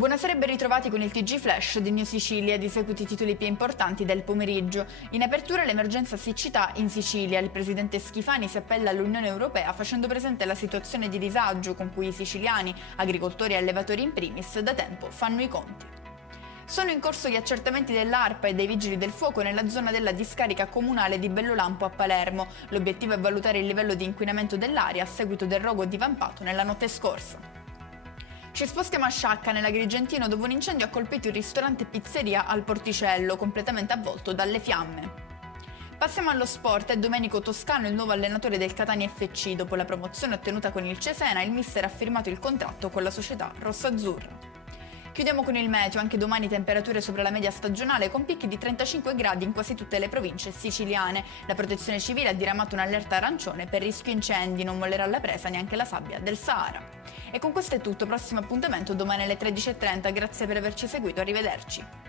Buonasera e ben ritrovati con il TG Flash di New Sicilia, di seguito i titoli più importanti del pomeriggio. In apertura l'emergenza siccità in Sicilia. Il presidente Schifani si appella all'Unione Europea facendo presente la situazione di disagio con cui i siciliani, agricoltori e allevatori in primis, da tempo fanno i conti. Sono in corso gli accertamenti dell'ARPA e dei Vigili del Fuoco nella zona della discarica comunale di Bellolampo a Palermo. L'obiettivo è valutare il livello di inquinamento dell'aria a seguito del rogo divampato nella notte scorsa. Ci spostiamo a Sciacca, nell'Agrigentino, dove un incendio ha colpito il ristorante pizzeria al Porticello, completamente avvolto dalle fiamme. Passiamo allo sport. È Domenico Toscano il nuovo allenatore del Catania FC. Dopo la promozione ottenuta con il Cesena, il mister ha firmato il contratto con la società rossaazzurra. Chiudiamo con il meteo. Anche domani temperature sopra la media stagionale con picchi di 35 gradi in quasi tutte le province siciliane. La Protezione Civile ha diramato un'allerta arancione per rischio incendi, non mollerà alla presa neanche la sabbia del Sahara. E con questo è tutto, prossimo appuntamento domani alle 13:30. Grazie per averci seguito, arrivederci.